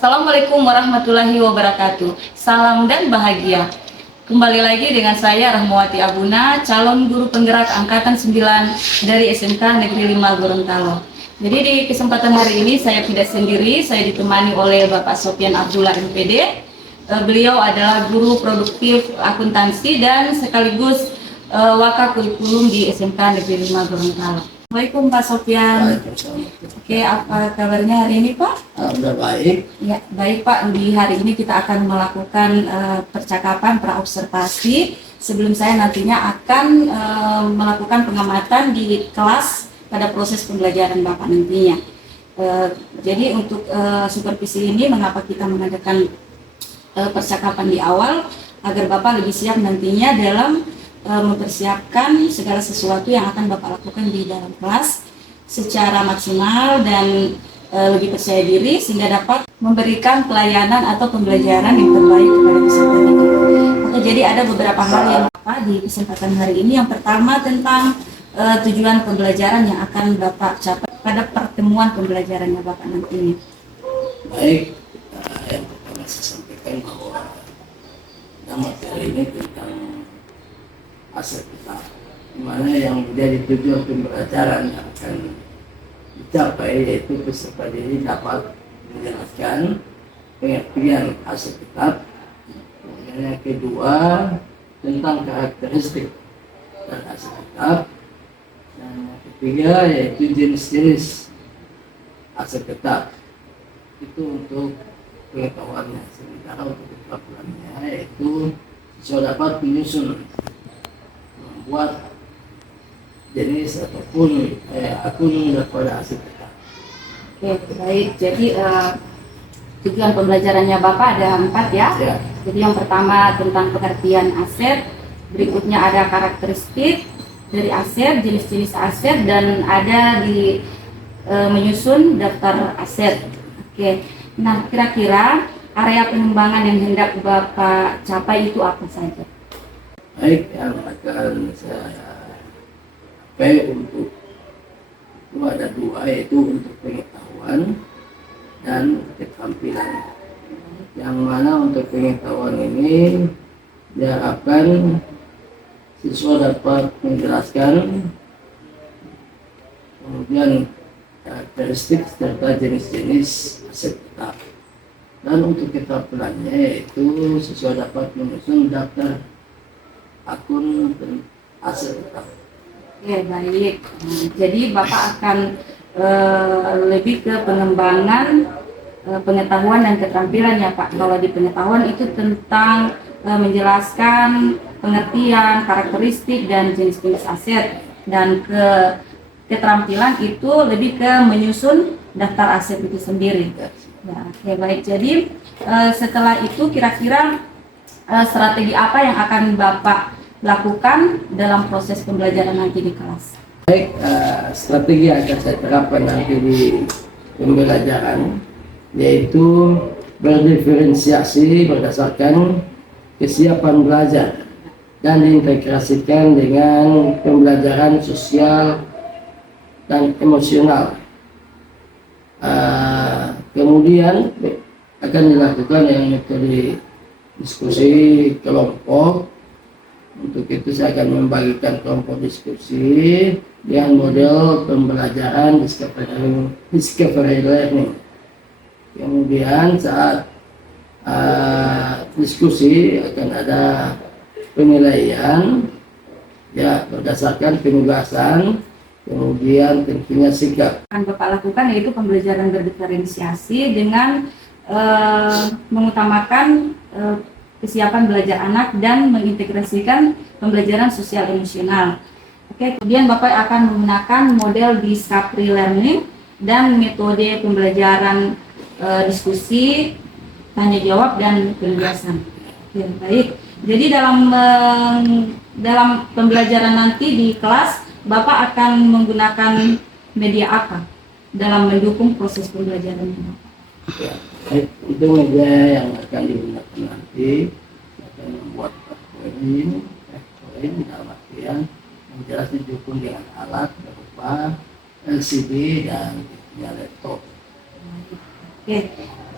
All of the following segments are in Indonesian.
Assalamualaikum warahmatullahi wabarakatuh. Salam dan bahagia. Kembali lagi dengan saya Rahmawati Abuna, calon guru penggerak angkatan 9 dari SMK Negeri 5 Gorontalo. Jadi di kesempatan hari ini saya tidak sendiri, saya ditemani oleh Bapak Sofyan Abdullah MPD. Beliau adalah guru produktif akuntansi dan sekaligus wakakurikulum di SMK Negeri 5 Gorontalo. Assalamualaikum Pak Sofyan. Oke, apa kabarnya hari ini Pak? Udah baik. Ya, baik Pak. Di hari ini kita akan melakukan percakapan praobservasi sebelum saya nantinya akan melakukan pengamatan di kelas pada proses pembelajaran Bapak nantinya. Jadi untuk supervisi ini mengapa kita mengadakan percakapan di awal agar Bapak lebih siap nantinya dalam mempersiapkan segala sesuatu yang akan Bapak lakukan di dalam kelas secara maksimal dan lebih percaya diri sehingga dapat memberikan pelayanan atau pembelajaran yang terbaik kepada peserta didik. Oke, jadi ada beberapa hal yang Bapak di kesempatan hari ini. Yang pertama tentang tujuan pembelajaran yang akan Bapak capai pada pertemuan pembelajarannya Bapak nantinya. Baik, yang pertama saya sampaikan bahwa materi ini tentang aset kita, di mana yang menjadi tujuan pembelajaran yang akan dicapai yaitu peserta didik dapat menjelaskan pengertian aset tetap. Kemudian yang kedua tentang karakteristik dan aset tetap, dan yang ketiga yaitu jenis-jenis aset tetap. Itu untuk pengetahuannya. Sementara untuk pelakuannya yaitu siswa dapat menyusun membuat jenis ataupun akun daripada aset tetap. Oke, baik. Jadi tujuan pembelajarannya Bapak ada 4 ya. Ya. Jadi yang pertama tentang pengertian aset, berikutnya ada karakteristik dari aset, jenis-jenis aset, dan ada di menyusun daftar aset. Oke. Nah, kira-kira area pengembangan yang hendak Bapak capai itu apa saja? Baik, yang akan saya capai untuk itu ada 2, yaitu untuk pengetahuan dan keterampilan. Yang mana untuk pengetahuan ini diharapkan siswa dapat menjelaskan kemudian karakteristik serta jenis-jenis aset tetap. Dan untuk keterampilannya yaitu siswa dapat menyusun daftar akun aset tetap. Oke, baik. Jadi Bapak akan lebih ke pengembangan pengetahuan dan keterampilan ya Pak. Kalau di pengetahuan itu tentang menjelaskan pengertian, karakteristik, dan jenis-jenis aset. Dan keterampilan itu lebih ke menyusun daftar aset itu sendiri. Ya, oke, baik. Jadi setelah itu kira-kira strategi apa yang akan Bapak lakukan dalam proses pembelajaran nanti di kelas? Baik, strategi yang akan saya terapkan nanti di pembelajaran yaitu berdiferensiasi berdasarkan kesiapan belajar dan diintegrasikan dengan pembelajaran sosial dan emosional. Kemudian akan dilakukan yang metode diskusi kelompok. Untuk itu saya akan membagikan kelompok diskusi dengan model pembelajaran discovery learning. Kemudian saat diskusi akan ada penilaian ya berdasarkan penugasan, kemudian tentunya sikap. Akan Bapak lakukan yaitu pembelajaran berdiferensiasi dengan mengutamakan kesiapan belajar anak dan mengintegrasikan pembelajaran sosial emosional. Oke, kemudian Bapak akan menggunakan model discovery learning dan metode pembelajaran diskusi, tanya jawab, dan penugasan. Oke, baik. Jadi dalam pembelajaran nanti di kelas Bapak akan menggunakan media apa dalam mendukung proses pembelajaran Bapak? Ya, baik, itu media yang akan digunakan nanti akan membuat poin dalam artian yang jelas didukung dengan alat berupa LCD dan laptop. Oke,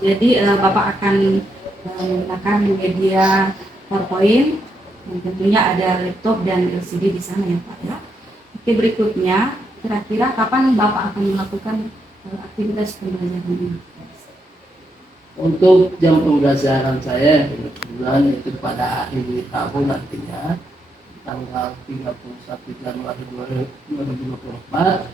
Jadi Bapak akan menggunakan media PowerPoint yang tentunya ada laptop dan LCD di sana ya Pak ya. Oke, berikutnya kira-kira kapan Bapak akan melakukan aktivitas pembelajaran ini? Untuk jam pembelajaran saya kebetulan itu pada akhir tahun nantinya tanggal 31 Januari 2024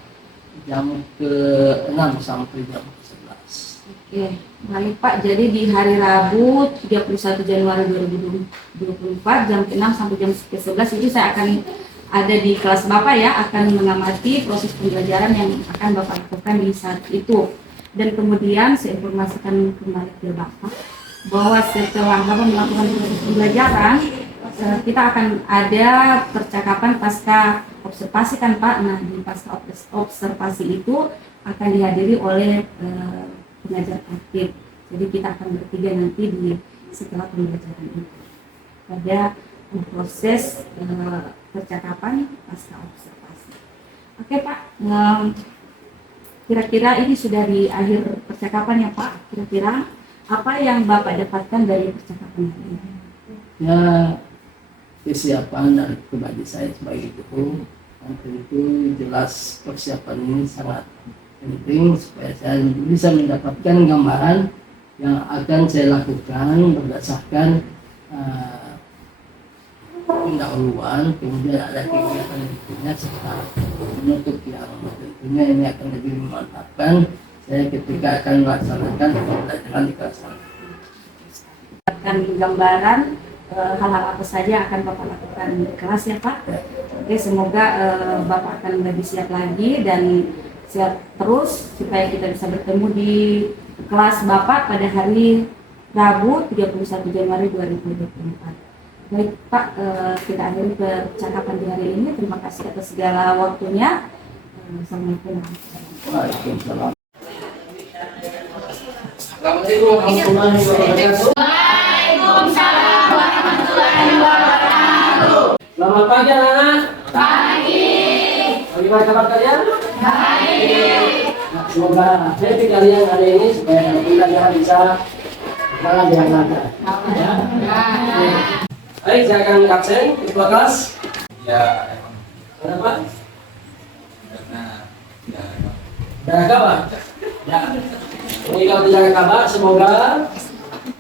jam ke-6 sampai jam ke-11. Oke, baik Pak. Jadi di hari Rabu 31 Januari 2024 jam ke-6 sampai jam ke-11 itu saya akan ada di kelas Bapak ya, akan mengamati proses pembelajaran yang akan Bapak lakukan di saat itu. Dan kemudian saya informasikan kembali ke Bapak bahwa setelah Bapak melakukan proses pembelajaran, kita akan ada percakapan pasca observasi kan Pak. Nah, di pasca observasi itu akan dihadiri oleh pengajar aktif. Jadi kita akan bertiga nanti di setelah pembelajaran itu. Ada proses percakapan pasca observasi. Oke Pak, kira-kira ini sudah di akhir percakapan ya Pak. Kira-kira apa yang Bapak dapatkan dari percakapan ini? Ya, kesiapan dan pribadi saya sebagai guru, dan tentu jelas persiapan ini sangat penting supaya saya bisa mendapatkan gambaran yang akan saya lakukan berdasarkan pendahuluan, kemudian ada kegiatan berikutnya serta menutup yang tentunya ini akan lebih memantapkan saya ketika akan melaksanakan pembelajaran di kelas. Akan gambaran hal-hal apa saja yang akan Bapak lakukan di kelas ya Pak. Oke, semoga Bapak akan lebih siap lagi dan siap terus supaya kita bisa bertemu di kelas Bapak pada hari Rabu 31 Januari 2024. Baik Pak, kita akhiri percakapan di hari ini. Terima kasih atas segala waktunya. Assalamualaikum warahmatullahi wabarakatuh. Waalaikumsalam warahmatullahi wabarakatuh. Selamat pagi anak-anak. Pagi. Bagaimana kabar kalian? Baik. Nah, semoga happy kalian hari ini supaya pembelajaran bisa berjalan dengan lancar. Ya. Baik, saya akan absen ketua kelas. Ya, Kenapa? karena Jaga kabar. Ya. Ini kalau jaga kabar, semoga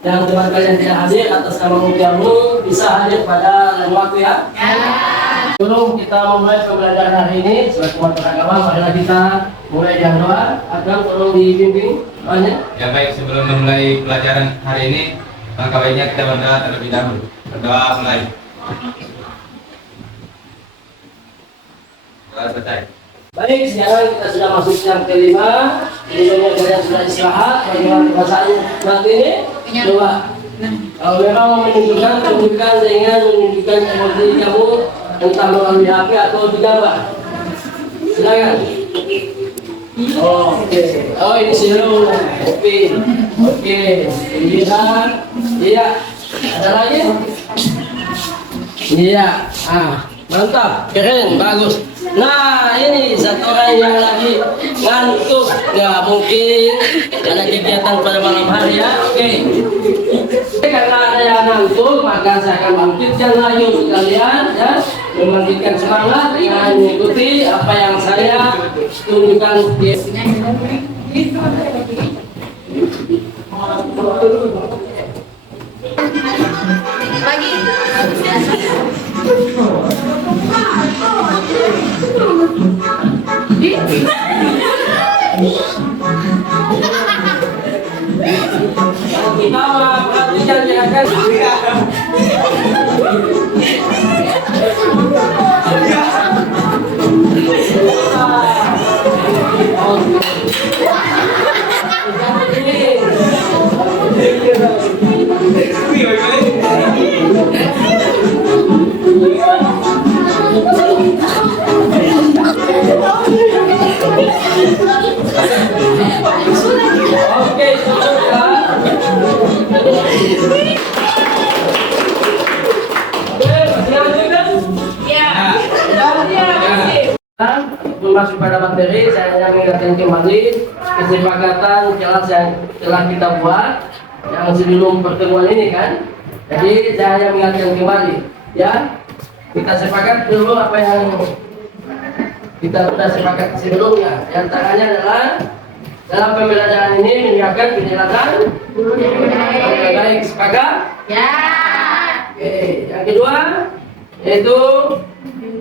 yang teman kalian tidak hadir atas nama Mukiamu bisa hadir pada lain waktu ya. Sebelum kita memulai pembelajaran hari ini, sebagai umat beragama, marilah kita mulai dengan doa. Akan perlu dibimbing doanya. ya baik, sebelum memulai pelajaran hari ini, langkah baiknya kita berdoa terlebih dahulu. Berdoa mulai. Doa selesai. Baik, sekarang kita sudah masuk yang kelima. Sebelumnya kalian sudah istirahat. Bagaimana perasaan nanti ini? Coba. Kalau memang mau menunjukkan, tunjukkan dengan menunjukkan emosi kamu entah melalui HP atau di gambar. Silakan. Oke. Oh, ini seru. Oke. Lihat. Iya. Ada lagi? Iya. Mantap, keren, bagus. Nah, ini satu orang yang lagi ngantuk. Nggak mungkin ada kegiatan pada malam hari ya. Oke. Karena ada yang ngantuk, maka saya akan bangkitkan lagi untuk kalian ya, membangkitkan semangat dengan mengikuti apa yang saya tunjukkan di kita perhatikan gerakan. Oke, masuk pada materi, saya hanya mengingatkan kembali kesepakatan kelas yang telah kita buat yang sebelum pertemuan ini kan. Jadi saya hanya mengingatkan kembali, ya. Kita sepakat dulu apa yang kita sudah sepakat sebelumnya. Yang antaranya adalah dalam pembelajaran ini menyiapkan penjelasan. Oke, baik, sepakat? Ya. Oke, yang kedua yaitu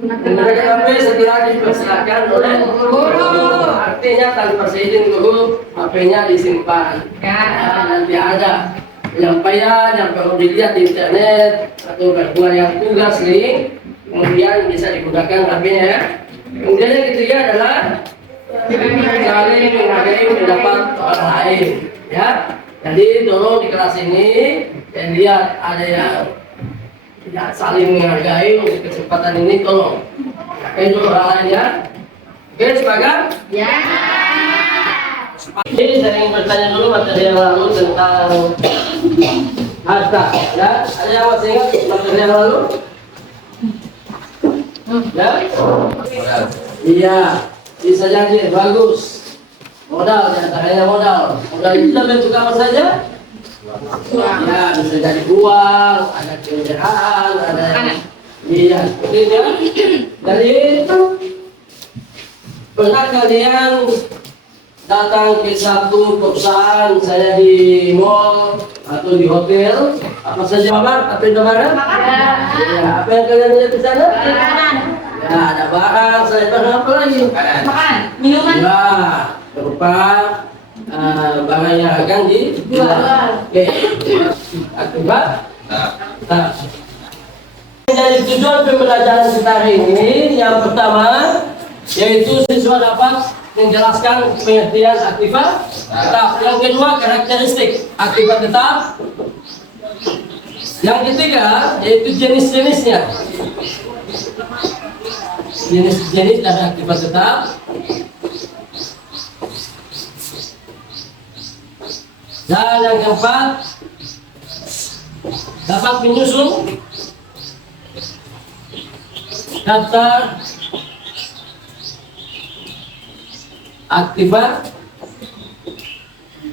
menggunakan HP setelah dipersilakan oleh guru. Artinya tanpa seizin guru, HP-nya disimpan. Nanti ada penyampaian yang perlu dilihat di internet atau gabungan yang tugas link, kemudian bisa digunakan HP-nya ya. Kemudian yang ketiga adalah saling menghargai pendapat orang lain ya. Jadi tolong di kelas ini saya lihat ada yang tidak saling menghargai untuk kesempatan ini, tolong itu orang lain ya. Oke, sepakat? Ya. Ini saya ingin bertanya dulu materi yang lalu tentang harta ya. Ada yang masih ingat materi yang lalu? Ya? Iya, bisa jadi bagus. Modal, diantaranya modal. Modal itu dalam bentuk apa saja? Ya, bisa jadi uang, ada kendaraan, ada iya, seperti itu. Jadi pernah kalian datang ke satu perusahaan, saya di mall atau di hotel, apa saja apa yang barang? Ya, apa yang kalian lihat di sana? Ya, ada barang, saya barang apa lagi? Makan, minuman. Ya, berupa barang yang akan dijual. Oke, akibat. Nah, dari tujuan pembelajaran kita hari ini, yang pertama yaitu siswa dapat menjelaskan pengertian aktivitas tetap. Yang kedua, karakteristik aktivitas tetap. Yang ketiga yaitu jenis-jenisnya. Jenis-jenis dari aktivitas tetap. Dan yang keempat, dapat menyusun daftar aktivitas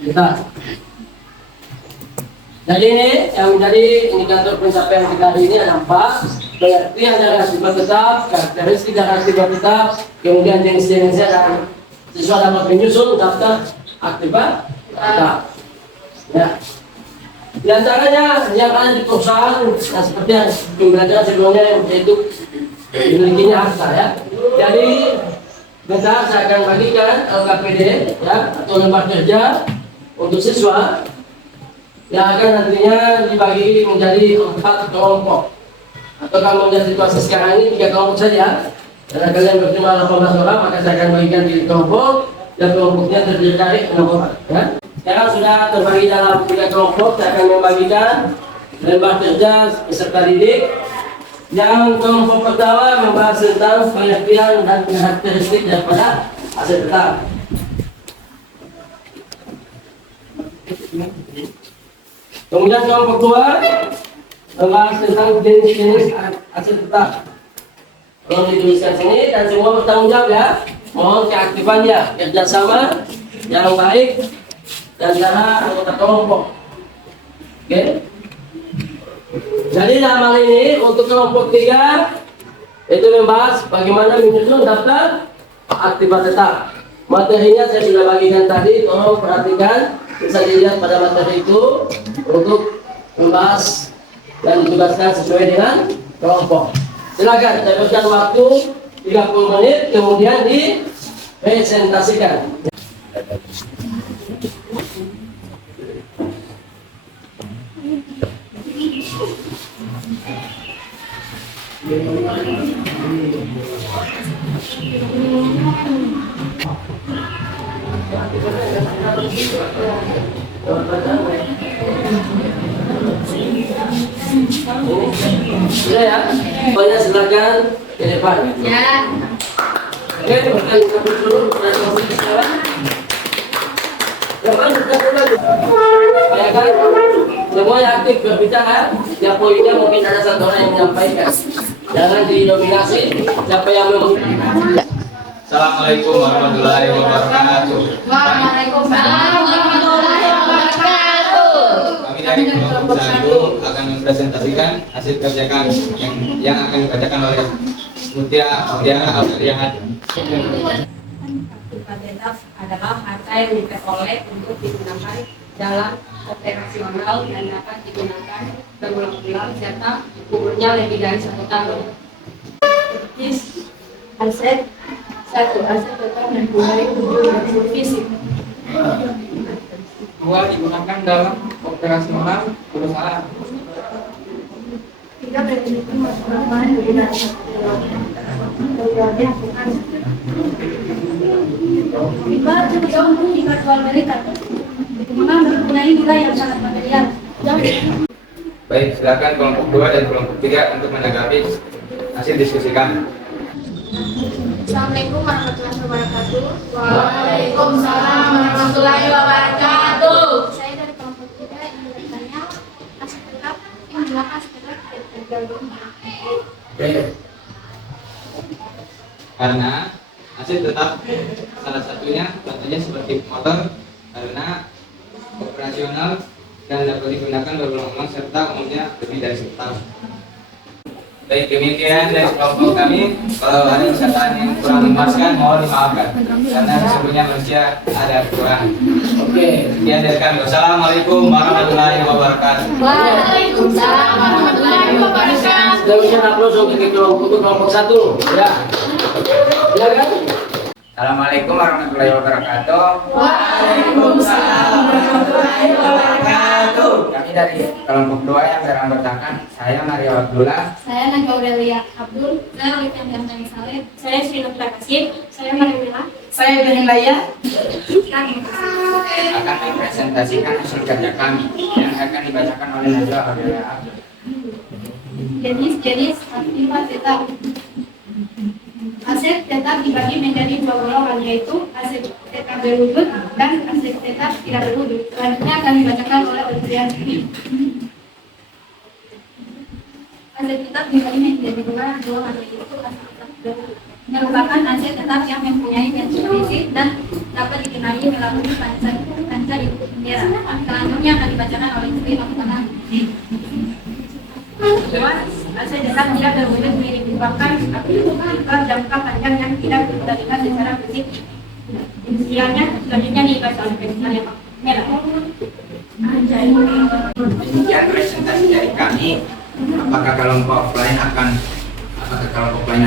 tetap. Jadi ini yang menjadi indikator pencapaian kita hari ini ada 4. Pengertian dari aktivitas tetap, karakteristik dari aktivitas tetap, kemudian jenis-jenisnya, dan siswa dapat menyusun daftar aktivitas tetap. Ya, di antaranya yang ada di perusahaan, nah, seperti yang pembelajaran sebelumnya yaitu dimilikinya harta ya. Jadi bentar saya akan bagikan LKPD ya, atau lembar kerja untuk siswa yang akan nantinya dibagi menjadi 4 kelompok. Atau kalau melihat situasi sekarang ini 3 kelompok saja. Karena kalian berjumlah 18 orang, maka saya akan bagikan di kelompok dan kelompoknya terdiri dari 6 orang ya. Sekarang sudah terbagi dalam 3 kelompok, saya akan membagikan lembar kerja peserta didik. Yang kelompok pertama membahas tentang pengertian dan karakteristik daripada aset tetap. Kemudian kelompok kedua membahas tentang jenis-jenis aset tetap. Tolong dituliskan sini dan semua bertanggung jawab ya. Mohon keaktifannya, kerjasama yang baik dan cara anggota kelompok. Oke. Jadi dalam hal ini untuk kelompok 3 itu membahas bagaimana menyusun daftar aktivitas tetap. Materinya saya sudah bagikan tadi, tolong perhatikan, bisa dilihat pada materi itu untuk membahas dan ditugaskan sesuai dengan kelompok. Silakan saya berikan waktu 30 menit, kemudian dipresentasikan. Sudah ya, pokoknya silakan ke depan. Ya. Oke, bukan kabur dulu, presentasi sekarang. Depan sudah dulu. Bayangkan semua yang aktif berbicara, ya poinnya mungkin ada 1 orang yang menyampaikan. Jangan didominasi siapa yang Assalamualaikum warahmatullahi wabarakatuh. Waalaikumsalam warahmatullahi wabarakatuh. Kami dari kelompok 1 akan mempresentasikan hasil kerja kami yang akan dibacakan oleh Mutiara Auliahati. Identitas adalah harta yang diperoleh untuk digunakan dalam operasional dan dapat digunakan berulang-ulang serta umurnya lebih dari 1 tahun. Aset satu, aset tetap mempunyai unsur fisik. 2. Digunakan dalam operasional perusahaan. 3. Memiliki masalah dengan mempunyai nilai yang sangat material. Baik, silakan kelompok 2 dan kelompok 3 untuk menanggapi hasil diskusi kami. Assalamualaikum warahmatullahi wabarakatuh. Waalaikumsalam warahmatullahi wabarakatuh. Saya dari kelompok 3 ingin bertanya aset tetap yang menggunakan aset tetap tidak tergabung. Karena aset tetap salah satunya contohnya seperti motor karena operasional dan dapat digunakan berulang-ulang serta umurnya lebih dari 1 tahun. Baik, demikian dari kelompok kami. Kalau ada kesalahan yang kurang memuaskan mohon dimaafkan karena sesungguhnya manusia ada kekurangan. Oke, sekian dari kami. Wassalamualaikum warahmatullahi wabarakatuh. Waalaikumsalam warahmatullahi wabarakatuh. Seterusnya aplaus untuk kelompok 1. Ya. Silakan. Assalamualaikum warahmatullahi wabarakatuh. Waalaikumsalam warahmatullahi wabarakatuh. Kami dari kelompok 2 yang beranggotakan saya Mario Abdullah. Saya Naga Aurelia Abdul. Saya Olivia Ganteng Saleh. Saya Sri Nurta Kasim. Saya Marimela. Saya Ibrahim Laya. Akan mempresentasikan hasil kerja kami yang akan dibacakan oleh Naga Aurelia Abdul. Jenis aktiva tetap. Aset tetap dibagi menjadi 2 golongan, yaitu aset tetap berwujud dan aset tetap tidak berwujud. Selanjutnya akan dibacakan oleh Olivia. Aset tetap dibagi menjadi 2 golongan, yaitu aset tetap berwujud merupakan aset tetap yang mempunyai unsur fisik dan dapat dikenali melalui panca di bendera. Selanjutnya akan dibacakan oleh Sri Nurta. Aset tetap tidak berwujud merupakan aktivitas jangka panjang yang tidak terlihat secara fisik. Istilahnya selanjutnya dibaca oleh Presiden Merah. Demikian presentasi dari kami. Apakah kelompok lain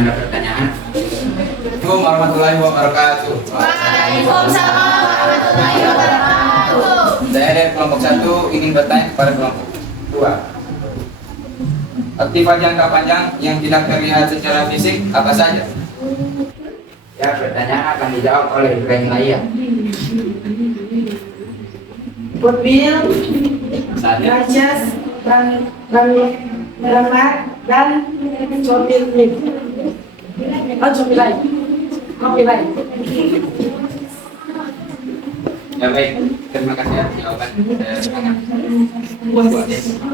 ada pertanyaan? Assalamualaikum warahmatullahi wabarakatuh. Waalaikumsalam warahmatullahi wabarakatuh. Saya dari kelompok 1 ingin bertanya kepada kelompok 2. Aktivitas jangka panjang yang tidak terlihat secara fisik apa saja? Ya, pertanyaan akan dijawab oleh Ibrahim Laya. Mobil, Saja. Rajas, Berangkat, dan mobil lift. Oh, mobil lain. Mobil lain. Ya baik, terima kasih atas jawaban.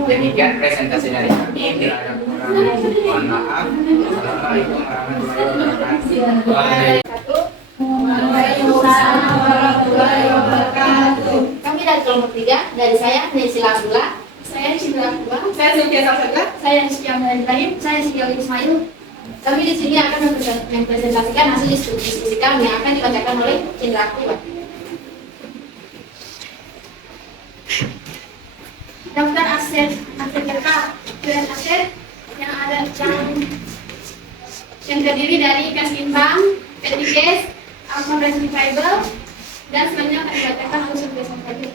Demikian presentasi dari kami. Bila ada kekurangan, mohon maaf. Assalamualaikum warahmatullahi wabarakatuh. Waalaikumsalam warahmatullahi wabarakatuh. Kami dari kelompok 3, dari saya Nesila Abdullah. Saya Cindra Abdullah. Saya Sofia Safadla. Saya Rizky Ibrahim. Saya Siti Ismail. Kami di sini akan mempresentasikan hasil diskusi kami yang akan dibacakan oleh Cindra Abdullah. Daftar aset tetap dan aset yang terdiri dari kas infak, petty cash, akun receivable, dan selanjutnya akan dibacakan oleh Sofia Safadla.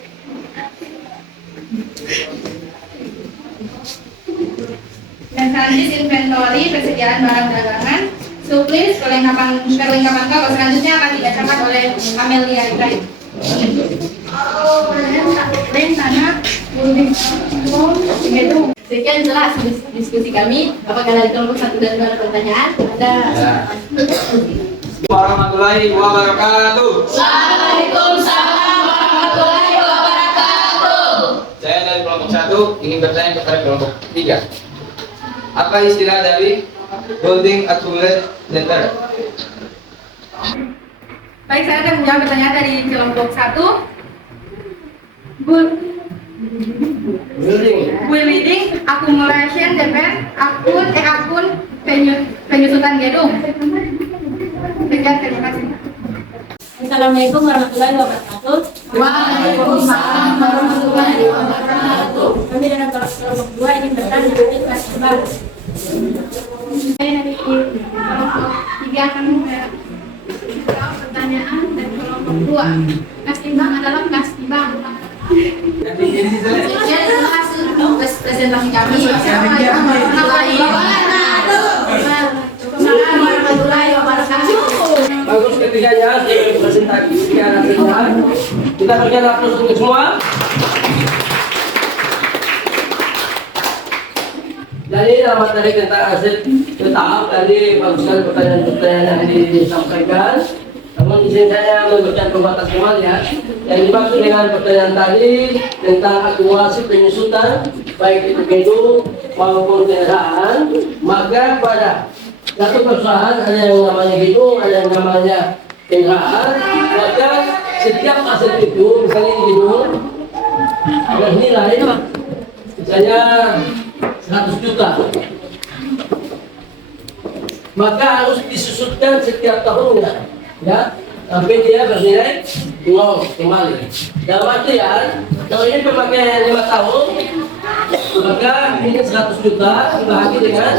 Dan selanjutnya inventory persediaan barang dagangan, suplis, perlengkapan toko. Selanjutnya akan dibacakan oleh Amelia Ibrahim. Tanah, sekian jelas diskusi kami. Apakah dari kelompok 1 dan 2 ada pertanyaan? Ada. Warahmatullahi wabarakatuh. Waalaikumsalam warahmatullahi wabarakatuh. Saya dari kelompok 1 ingin bertanya kepada kelompok 3. Apa istilah dari holding accumulate center? Baik, saya akan menjawab pertanyaan dari kelompok 1. Building accumulation depend akun penyusutan gedung. Sekian, terima kasih. Assalamualaikum warahmatullahi wabarakatuh. Waalaikumsalam warahmatullahi wabarakatuh. Kami dengan kelompok 2 ingin bertanya mengenai kelas baru. Saya dari kelompok 3 akan menjawab pertanyaan dari kelompok 2. Kelas timbang adalah kelas timbang. Ya, terima kasih untuk presentasi kami. Assalamualaikum warahmatullahi wabarakatuh. Bagus ketiganya, saya presentasi sekian hasilnya. Kita berikan aplaus untuk semua. Jadi dalam materi tentang hasil tetap tadi bagus sekali pertanyaan-pertanyaan yang disampaikan. Namun di sini saya memberikan pembatas kembali ya. Yang dimaksud dengan pertanyaan tadi tentang akumulasi penyusutan baik itu gedung maupun kendaraan, maka pada satu perusahaan ada yang namanya gedung, ada yang namanya kendaraan, maka setiap aset itu, misalnya di gedung ada nilai, misalnya 100 juta, maka harus disusutkan setiap tahunnya, ya, sampai dia bernilai 0 kembali. Dalam artian, kalau ini pemakaian 5 tahun, maka ini 100 juta dibagi dengan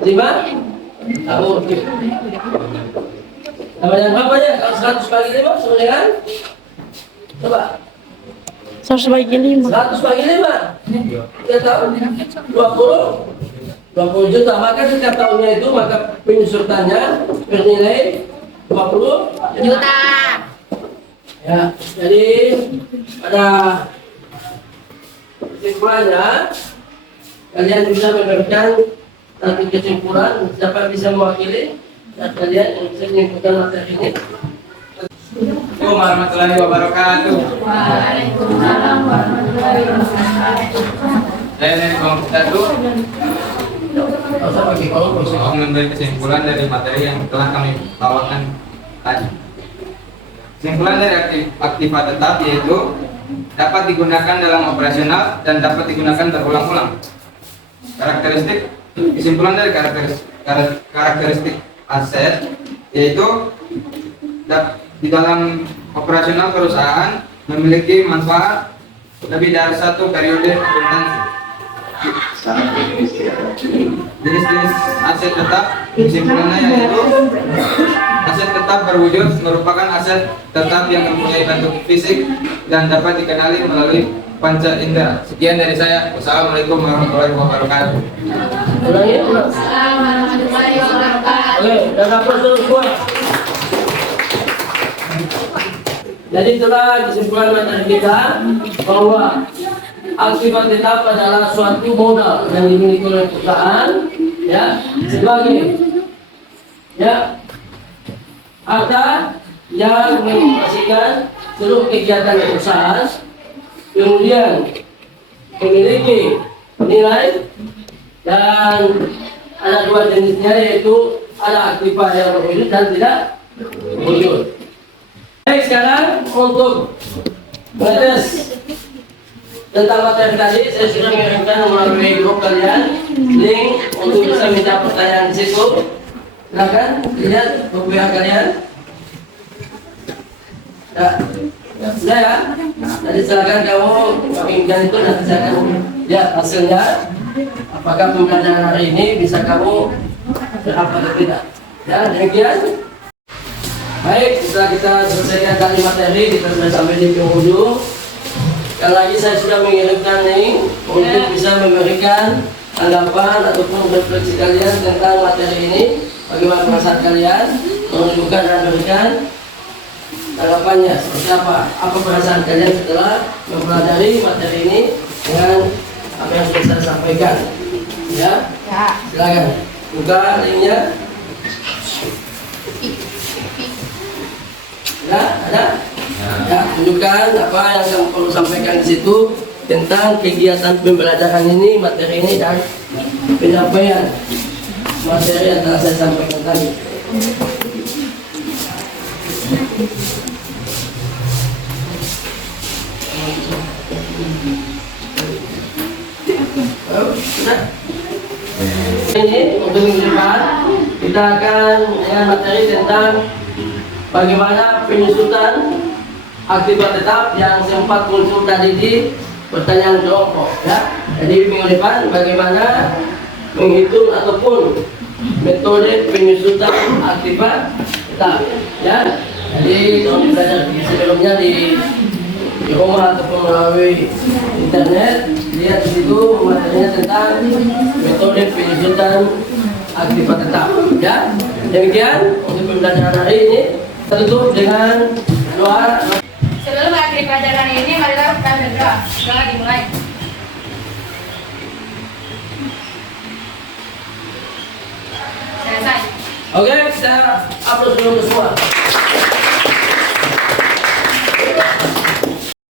5 tahun. Namanya berapa ya? Kalau 100 bagi 5 sama dengan? Coba. 100 bagi 5. 100 bagi 5. Kita tahu 20 juta. Maka setiap tahunnya itu maka penyusutannya bernilai 20 juta. Ya, jadi pada kesimpulannya kalian bisa memberikan satu kesimpulan. Siapa bisa mewakili dan kalian yang bisa menyimpulkan materi ini? Assalamualaikum warahmatullahi wabarakatuh. Waalaikumsalam warahmatullahi wabarakatuh. Saya dari kelompok 1 memberi kesimpulan dari materi yang telah kami bawakan tadi. Kesimpulan dari aktiva tetap yaitu dapat digunakan dalam operasional dan dapat digunakan berulang-ulang. Kesimpulan dari karakteristik aset yaitu di dalam operasional perusahaan memiliki manfaat lebih dari satu periode tentang jenis-jenis aset tetap. Kesimpulannya yaitu aset tetap berwujud merupakan aset tetap yang mempunyai bentuk fisik dan dapat dikenali melalui panca indera. Sekian dari saya. Wassalamualaikum warahmatullahi wabarakatuh. Waalaikumsalam warahmatullahi wabarakatuh. Oke, dan apa semua? Jadi itulah kesimpulan materi kita bahwa aktiva tetap adalah suatu modal yang dimiliki oleh perusahaan, ya, sebagai harta yang mengoperasikan seluruh kegiatan perusahaan, kemudian memiliki nilai dan ada dua jenisnya, yaitu ada aktiva yang berwujud dan tidak berwujud. Baik, sekarang untuk mengetes tentang materi tadi, saya sudah mengirimkan melalui grup kalian link untuk bisa minta pertanyaan di situ. Silakan lihat buku kalian. Ya, sudah ya. Jadi silakan kamu bagikan itu dan saya akan lihat hasilnya. Apakah pembelajaran hari ini bisa kamu berapa atau tidak? Ya, demikian. Baik, setelah kita selesaikan tadi materi, kita sudah sampai di penghujung. Sekali lagi saya sudah mengirimkan link untuk bisa memberikan tanggapan ataupun refleksi kalian tentang materi ini. Bagaimana perasaan kalian menunjukkan dan memberikan tanggapannya seperti apa? Apa perasaan kalian setelah mempelajari materi ini dengan apa yang sudah saya sampaikan? Ya, silakan buka linknya. Ya, ada? Ya, tunjukkan apa yang kamu perlu sampaikan di situ tentang kegiatan pembelajaran ini, materi ini, dan penyampaian materi yang telah saya sampaikan tadi. Sudah. Ini untuk minggu depan kita akan dengan materi tentang bagaimana penyusutan aktivitas tetap yang sempat muncul tadi di pertanyaan kelompok ya. Jadi minggu depan bagaimana menghitung ataupun metode penyusutan aktivitas tetap ya. Jadi kalau belajar sebelumnya di rumah ataupun melalui internet, lihat di situ materinya tentang metode penyusutan aktivitas tetap ya. Demikian untuk pembelajaran hari ini. Kita tutup dengan doa. Sebelum mengakhiri pelajaran ini, marilah kita berdoa. Doa dimulai. Selesai. Oke, kita upload dulu semua.